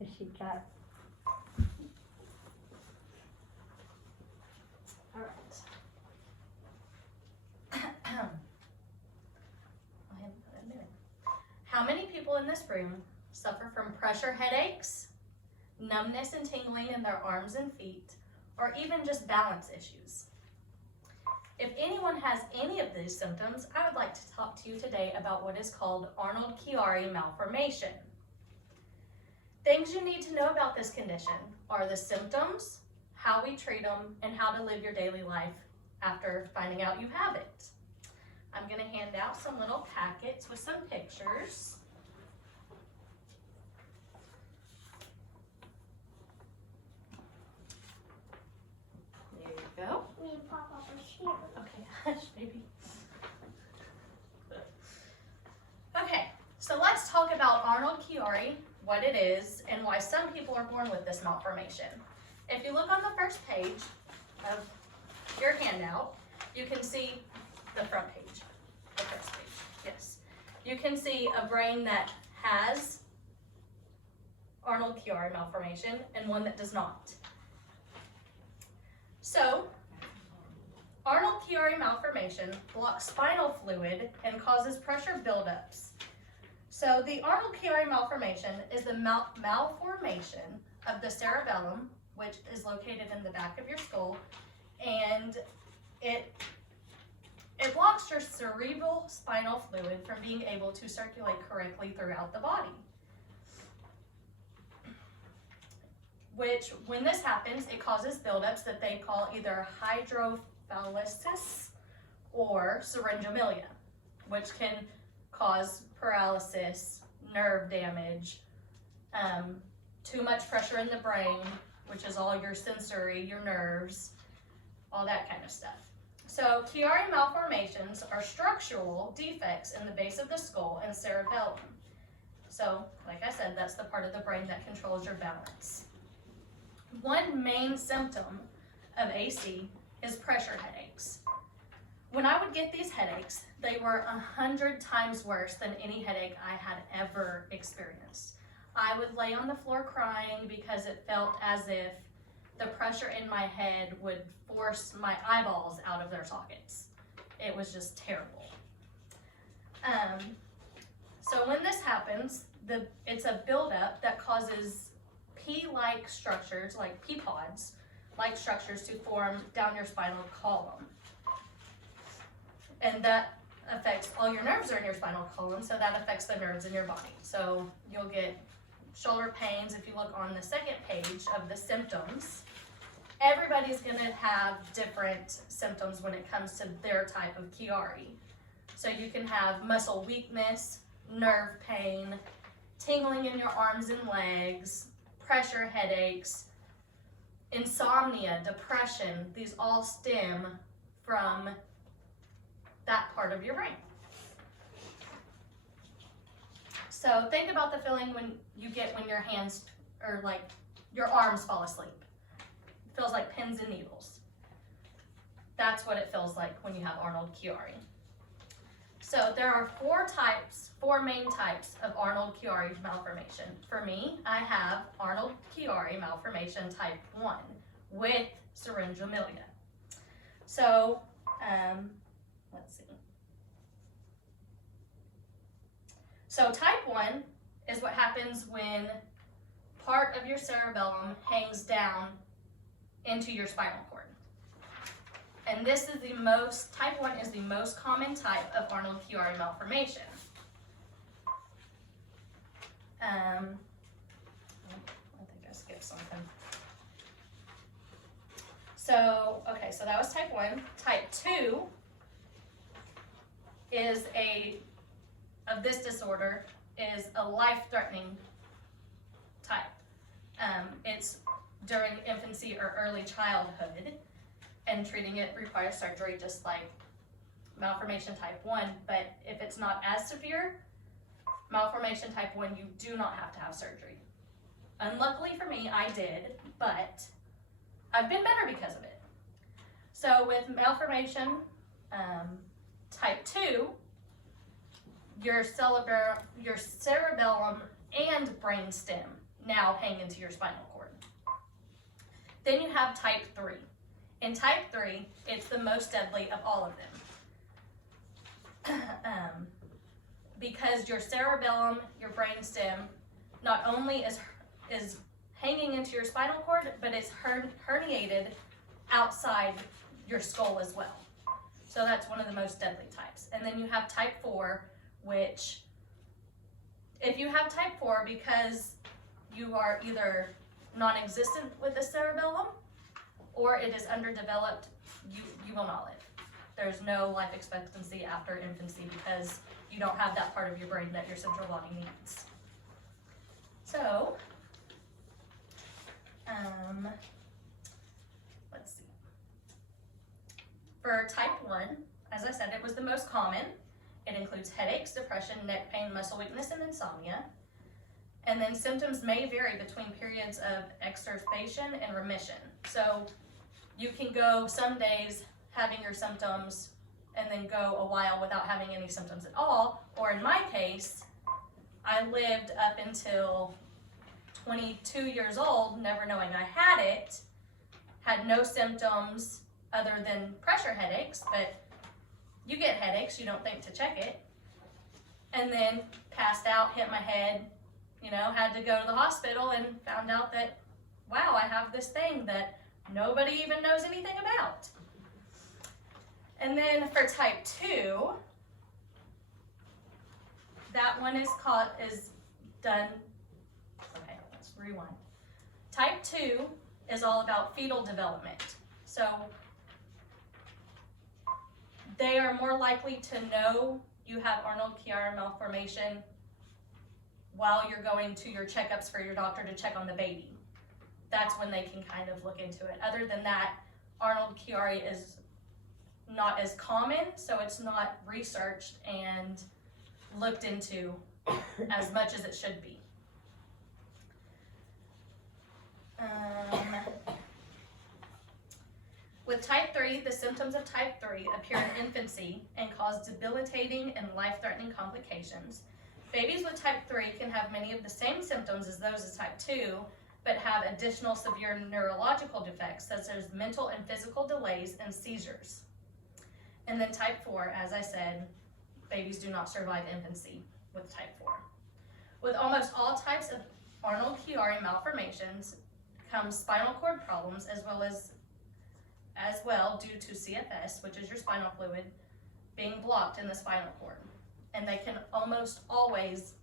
Is she got? All right. How many people in this room suffer from pressure headaches, numbness and tingling in their arms and feet, or even just balance issues? If anyone has any of these symptoms, I would like to talk to you today about what is called Arnold-Chiari malformation. Things you need to know about this condition are the symptoms, how we treat them, and how to live your daily life after finding out you have it. I'm going to hand out some little packets with some pictures. There you go. Me and Papa was here. Okay, hush, baby. Okay, so let's talk about Arnold-Chiari, what it is, and why some people are born with this malformation. If you look on the first page of your handout, you can see the front page, the first page, yes. You can see a brain that has Arnold-Chiari malformation and one that does not. So, Arnold-Chiari malformation blocks spinal fluid and causes pressure buildups. So the Arnold-Chiari malformation is the malformation of the cerebellum, which is located in the back of your skull, and it blocks your cerebral spinal fluid from being able to circulate correctly throughout the body. Which, when this happens, it causes buildups that they call either hydrocephalus or syringomelia, which can cause paralysis, nerve damage, too much pressure in the brain, which is all your sensory, your nerves, all that kind of stuff. So Chiari malformations are structural defects in the base of the skull and cerebellum. So, like I said, that's the part of the brain that controls your balance. One main symptom of AC is pressure headaches. When I would get these headaches, they were 100 times worse than any headache I had ever experienced. I would lay on the floor crying because it felt as if the pressure in my head would force my eyeballs out of their sockets. It was just terrible. So when this happens, it's a buildup that causes pea-like structures, like pea pods, like structures to form down your spinal column. And that affects all your nerves are in your spinal column, so that affects the nerves in your body. So you'll get shoulder pains. If you look on the second page of the symptoms, everybody's gonna have different symptoms when it comes to their type of Chiari. So you can have muscle weakness, nerve pain, tingling in your arms and legs, pressure headaches, insomnia, depression. These all stem from that part of your brain. So think about the feeling when you get when your hands or like your arms fall asleep. It feels like pins and needles. That's what it feels like when you have Arnold-Chiari. So there are four main types of Arnold-Chiari malformation. For me, I have Arnold-Chiari malformation type 1 with syringomelia. So let's see. So type 1 is what happens when part of your cerebellum hangs down into your spinal cord. And this is type 1 is the most common type of Arnold-Chiari malformation. I think I skipped something. So, okay, so that was type 1. Type 2 is of this disorder is a life-threatening type. It's during infancy or early childhood, and treating it requires surgery just like malformation type 1, but if it's not as severe, malformation type 1, you do not have to have surgery. Unluckily for me, I did, but I've been better because of it. So with malformation type 2, your cerebellum and brainstem now hang into your spinal cord. Then you have type 3. In type 3, it's the most deadly of all of them. Because your cerebellum, your brainstem, not only is hanging into your spinal cord, but it's herniated outside your skull as well. So that's one of the most deadly types. And then you have type 4, which, if you have type 4 because you are either non-existent with the cerebellum or it is underdeveloped, you will not live. There's no life expectancy after infancy because you don't have that part of your brain that your central body needs. So, let's see. For type 1, as I said, it was the most common. It includes headaches, depression, neck pain, muscle weakness, and insomnia. And then symptoms may vary between periods of exacerbation and remission. So you can go some days having your symptoms and then go a while without having any symptoms at all. Or in my case, I lived up until 22 years old, never knowing I had it, had no symptoms other than pressure headaches, but you get headaches, you don't think to check it, and then passed out, hit my head, had to go to the hospital and found out that, wow, I have this thing that nobody even knows anything about. And then for type 2, that one is done, okay, let's rewind. Type 2 is all about fetal development. So they are more likely to know you have Arnold-Chiari malformation while you're going to your checkups for your doctor to check on the baby. That's when they can kind of look into it. Other than that, Arnold-Chiari is not as common, so it's not researched and looked into as much as it should be. With type 3, the symptoms of type 3 appear in infancy and cause debilitating and life-threatening complications. Babies with type 3 can have many of the same symptoms as those of type 2, but have additional severe neurological defects such as mental and physical delays and seizures. And then type 4, as I said, babies do not survive infancy with type 4. With almost all types of Arnold-Chiari malformations comes spinal cord problems as well due to CFS, which is your spinal fluid, being blocked in the spinal cord. And they can almost always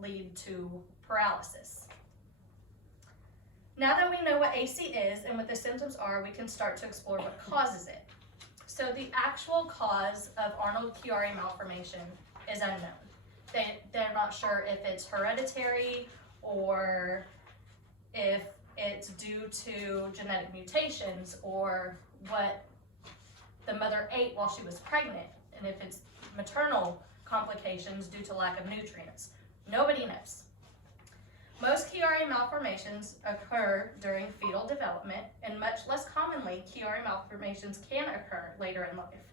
lead to paralysis. Now that we know what AC is and what the symptoms are, we can start to explore what causes it. So the actual cause of Arnold-Chiari malformation is unknown. They're not sure if it's hereditary or if it's due to genetic mutations or what the mother ate while she was pregnant, and if it's maternal complications due to lack of nutrients. Nobody knows. Most Chiari malformations occur during fetal development, and much less commonly, Chiari malformations can occur later in life.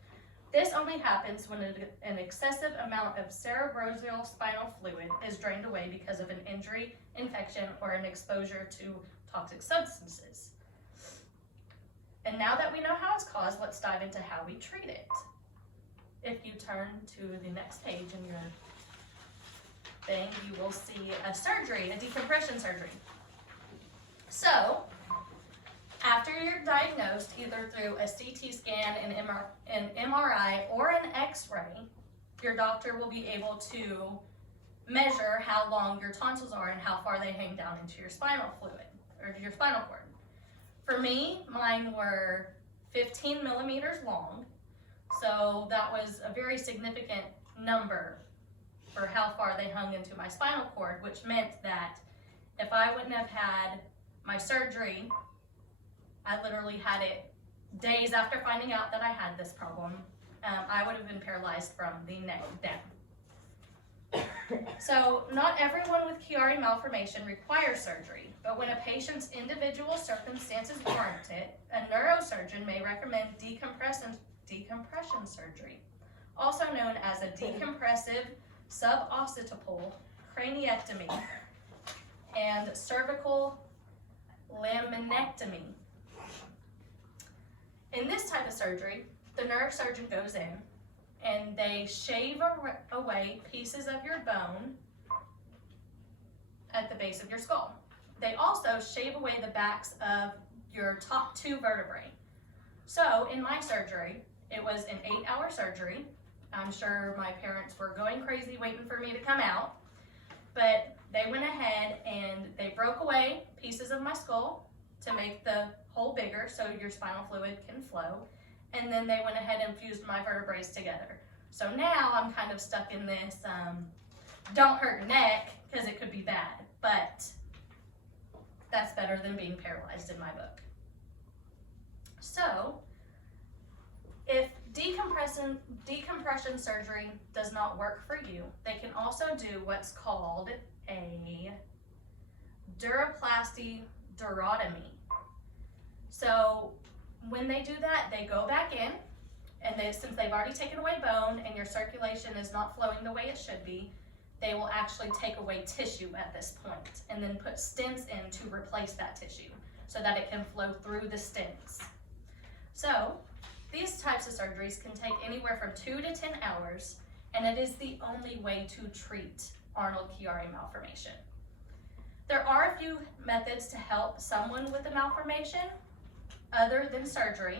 This only happens when an excessive amount of cerebrospinal spinal fluid is drained away because of an injury, infection, or an exposure to toxic substances. And now that we know how it's caused, let's dive into how we treat it. If you turn to the next page in your thing, you will see a surgery, a decompression surgery. So, after you're diagnosed, either through a CT scan, an MRI, or an X-ray, your doctor will be able to measure how long your tonsils are and how far they hang down into your spinal fluid, or your spinal cord. For me, mine were 15 millimeters long, so that was a very significant number for how far they hung into my spinal cord, which meant that if I wouldn't have had my surgery, I literally had it days after finding out that I had this problem, I would have been paralyzed from the neck down. So not everyone with Chiari malformation requires surgery, but when a patient's individual circumstances warrant it, a neurosurgeon may recommend decompression surgery, also known as a decompressive suboccipital craniectomy, and cervical laminectomy. In this type of surgery, the neurosurgeon goes in and they shave away pieces of your bone at the base of your skull. They also shave away the backs of your top 2 vertebrae. So in my surgery, it was an 8-hour surgery. I'm sure my parents were going crazy waiting for me to come out, but they went ahead and they broke away pieces of my skull to make the hole bigger so your spinal fluid can flow, and then they went ahead and fused my vertebrae together. So now I'm kind of stuck in this don't hurt your neck, because it could be bad, but that's better than being paralyzed in my book. So if decompression surgery does not work for you, they can also do what's called a duroplasty durotomy. So when they do that, they go back in, and since they've already taken away bone and your circulation is not flowing the way it should be, they will actually take away tissue at this point and then put stents in to replace that tissue so that it can flow through the stents. So these types of surgeries can take anywhere from 2 to 10 hours, and it is the only way to treat Arnold-Chiari malformation. There are a few methods to help someone with a malformation other than surgery,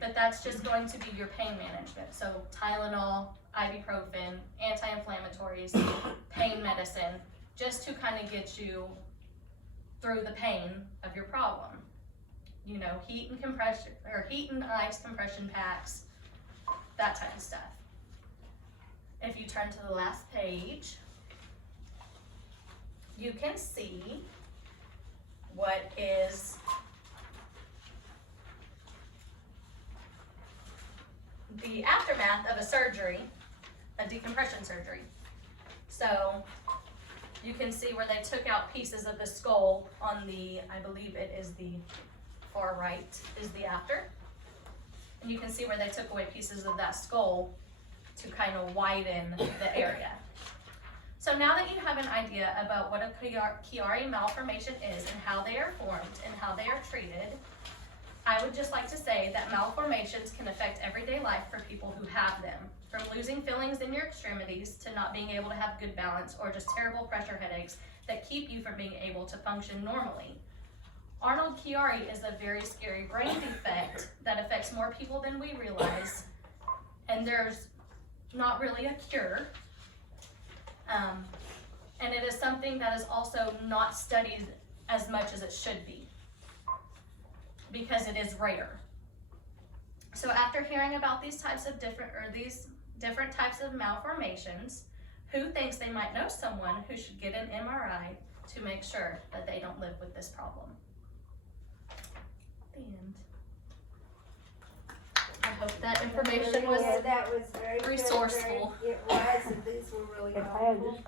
but that's just going to be your pain management. So Tylenol, ibuprofen, anti-inflammatories, pain medicine, just to kind of get you through the pain of your problem. You know, heat and ice compression packs, that type of stuff. If you turn to the last page, you can see what is the aftermath of a surgery, a decompression surgery. So you can see where they took out pieces of the skull on the, I believe it is the far right is the after. And you can see where they took away pieces of that skull to kind of widen the area. So now that you have an idea about what a Chiari malformation is and how they are formed and how they are treated, I would just like to say that malformations can affect everyday life for people who have them, from losing feelings in your extremities to not being able to have good balance, or just terrible pressure headaches that keep you from being able to function normally. Arnold-Chiari is a very scary brain defect that affects more people than we realize, and there's not really a cure. And it is something that is also not studied as much as it should be, because it is rare. So after hearing about these different types of malformations, who thinks they might know someone who should get an MRI to make sure that they don't live with this problem? The end. I hope that information was that was very resourceful. It was, and these were really helpful.